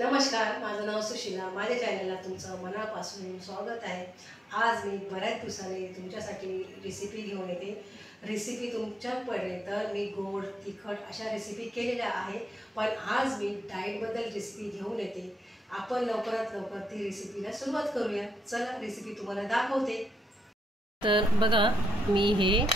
नमस्कार, माझं नाव सुशीला। माझ्या चॅनलला तुमचं मनापासून स्वागत आहे। आज मी बऱ्याच दिवसांनी तुमच्यासाठी रेसिपी घेऊन येते। रेसिपी तुमच्यापर्यंत मी गोड तिखट अशा रेसिपी केलेल्या आहे, पण आज मी डाएटबद्दल रेसिपी घेऊन येते। आपण लवकरात लवकर ती रेसिपीला सुरुवात करूया। चला रेसिपी तुम्हाला दाखवते। तर बघा, मी हे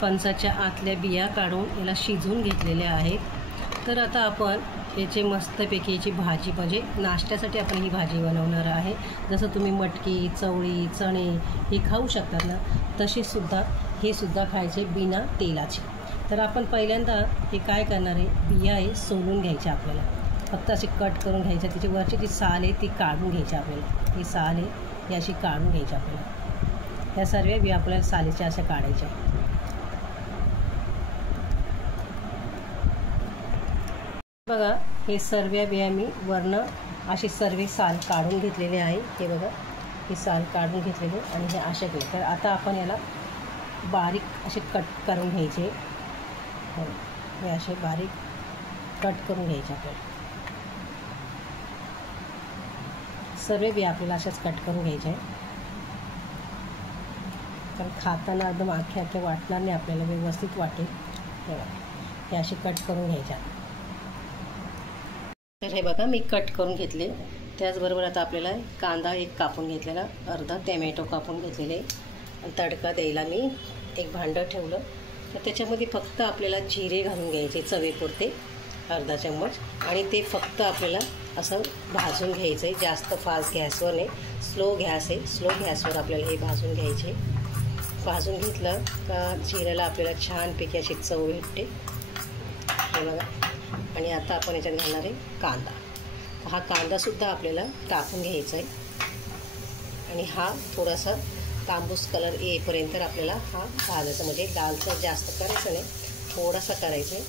फणसाच्या आतल्या बिया काढून याला शिजवून घेतलेल्या आहेत। तर आता आपण याची मस्तपैकी याची भाजी, म्हणजे नाश्त्यासाठी आपण ही भाजी बनवणार आहे। जसं तुम्ही मटकी, चवळी, चणे हे खाऊ शकतात ना, तसे सुद्धा हे सुद्धा खायचे बिना तेलाचे। तर आपण पहिल्यांदा हे काय करणार आहे, बिया आहे सोलून घ्यायच्या आपल्याला। फक्त अशी कट करून घ्यायच्या, त्याची वरची जी साल आहे ती काढून घ्यायची आपल्याला। ही साल आहे ही अशी काढून घ्यायची आपल्याला। ह्या सर्व बिया आपल्याला सालीच्या अशा काढायच्या। बघा, हे सर्व बिया मी वरनं अशी सर्व साल काढून घेतलेले आहे। हे बघा, ही साल काढून घेतलेली आणि हे अशा केले। तर आता आपण याला बारीक असे कट करून घ्यायचे। हे असे बारीक कट करून घ्यायचे आपल्याला। सर्व बिया आपल्याला अशाच कट करून घ्यायच्या आहे, कारण खाताना एकदम आखे वाटणार नाही आपल्याला, व्यवस्थित वाटेल। हे असे कट करून घ्यायच्या। तर हे बघा, मी कट करून घेतले। त्याचबरोबर आता आपल्याला कांदा एक कापून घेतलेला, अर्धा टोमॅटो कापून घेतलेले आणि तडका द्यायला मी एक भांडं ठेवलं। तर त्याच्यामध्ये फक्त आपल्याला जिरे घालून घ्यायचे चवीपुरते, अर्धा चम्मच, आणि ते फक्त आपल्याला असं भाजून घ्यायचं आहे। जास्त फास्ट गॅसवर नाही, स्लो गॅस आहे, स्लो गॅसवर आपल्याला हे भाजून घ्यायचे। भाजून घेतलं का जिऱ्याला आपल्याला छानपैकी अशी चव भेटते। हे बघा, आणि आता आपण याच्यात घालणार आहे कांदा। हा कांदासुद्धा आपल्याला टाकून घ्यायचा आहे आणि हा थोडासा तांबूस कलर येईपर्यंत आपल्याला हा भाजायचा, म्हणजे लालसर जास्त करायचं नाही, थोडासा करायचं आहे,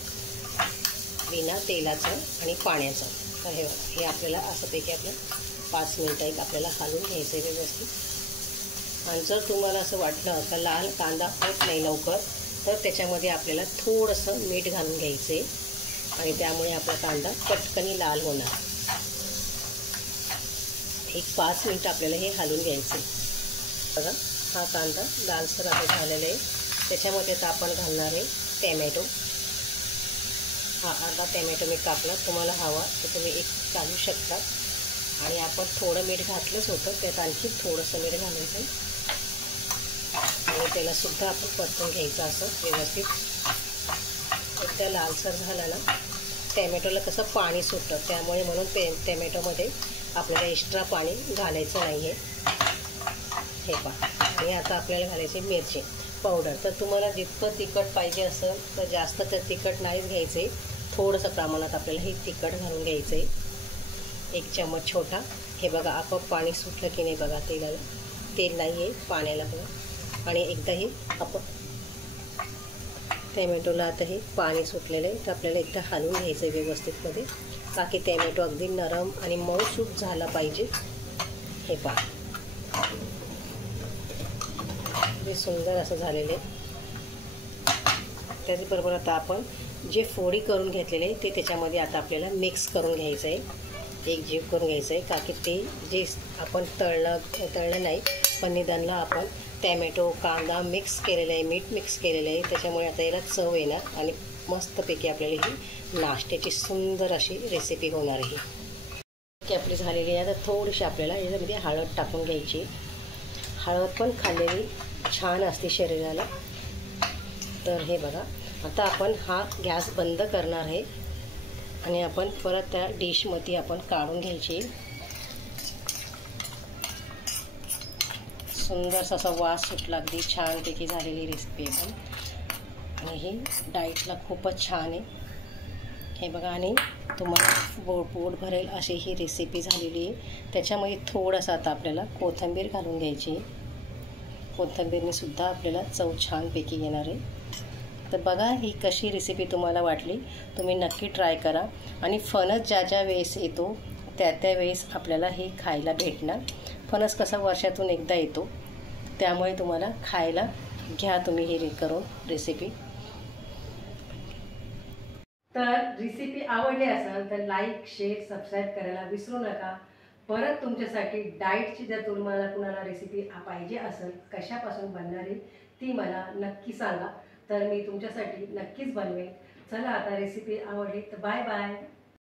बिना तेलाचं आणि पाण्याचं। तर हे आपल्याला असंपैकी आपलं 5 मिनटं एक आपल्याला हलवून घ्यायचं आहे व्यवस्थित। आणि जर तुम्हाला असं वाटलं का लाल कांदा होत नाही लवकर, तर त्याच्यामध्ये आपल्याला थोडंसं मीठ घालून घ्यायचं आहे आणि त्यामुळे आपला कांदा पटकन लाल होणार। एक 5 मिनटं आपल्याला हे हलवून घ्यायचं आहे। बघा, हा कांदा लालसर आता झालेला आहे। त्याच्यामध्ये आता आपण घालणार आहे टॅमॅटो। हा अर्धा टॅमॅटो मी कापला, तुम्हाला हवा तर तुम्ही एक घालू शकता। आणि आपण थोडं मीठ घातलंच होतं, त्यात आणखी थोडंसं मीठ घालायचं आणि त्यालासुद्धा आपण परतून घ्यायचं असं व्यवस्थित। एकदा लालसर झाला ना, टॅमॅटोला कसं पाणी सुटतं, त्यामुळे म्हणून टॅमॅटोमध्ये आपल्याला एक्स्ट्रा पाणी घालायचं नाही आहे। हे पहा, आणि आता आपल्याला घालायचे मिरची पावडर। तर तुम्हाला जितकं तिखट पाहिजे असेल तर जास्त तर तिखट नाहीच घ्यायचं आहे, थोडंसं प्रमाणात आपल्याला हे तिखट घालून घ्यायचं आहे, 1 चम्मच छोटा। हे बघा, आपोआप पाणी सुटलं की नाही बघा, तेलाला तेल नाही आहे पाण्याला बघा। आणि एकदा हे आपण टॅमॅटोला आता हे पाणी सुटलेलं आहे, तर आपल्याला एकदा हलवून घ्यायचं आहे व्यवस्थितमध्ये, ताकी टॅमॅटो अगदी नरम आणि मऊसूत झाला पाहिजे। हे पहा, हे सुंदर असं झालेलं आहे। त्याचबरोबर आता आपण जे फोडी करून घेतलेले आहे ते त्याच्यामध्ये आता आपल्याला मिक्स करून घ्यायचं आहे, एकजीव करून घ्यायचं आहे, का की ते जे आपण तळलं नाही, पण निदानला आपण टॅमॅटो कांदा मिक्स केलेला आहे, मीठ मिक्स केलेलं आहे, त्याच्यामुळे आता याला चव येणार आणि मस्तपैकी आपल्याला ही नाश्त्याची सुंदर अशी रेसिपी होणार आहे। की आपली झालेली आहे। आता थोडीशी आपल्याला याच्यामध्ये हळद टाकून घ्यायची। हळद पण खाल्लेली छान असते शरीराला। तर हे बघा, आता आपण हा गॅस बंद करणार आहे आणि आपण परत त्या डिशमध्ये आपण काढून घ्यायची। सुंदर असा वास सुटला, अगदी छानपैकी झालेली रेसिपी आहे पण, आणि ही डाएटला खूपच छान आहे। हे बघा, आणि तुम्हाला पोट भरेल अशी ही रेसिपी झालेली आहे। त्याच्यामध्ये थोडासा आता आपल्याला कोथिंबीर घालून घ्यायची। कोथिंबीरने सुद्धा आपल्याला चव छानपैकी येणार आहे। तर बघा, ही कशी रेसिपी तुम्हाला वाटली, तुम्ही नक्की ट्राय करा। आणि फणस ज्या वेळेस येतो त्या वेळेस आपल्याला हे खायला भेटणार। फणस कसा वर्षातून एकदा येतो, त्यामुळे तुम्हाला खायला घ्या तुम्ही हे करून रेसिपी। तर रेसिपी आवडली असेल तर लाईक शेअर सबस्क्राईब करायला विसरू नका. परत तुमच्यासाठी डाएटची जर तुम्हाला कुणाला रेसिपी पाहिजे असेल कशापासून बनणारी ती मला नक्की सांगा, तर मी तुमच्यासाठी नक्कीच बनवेन. चला आता रेसिपी आवडली तर बाय बाय.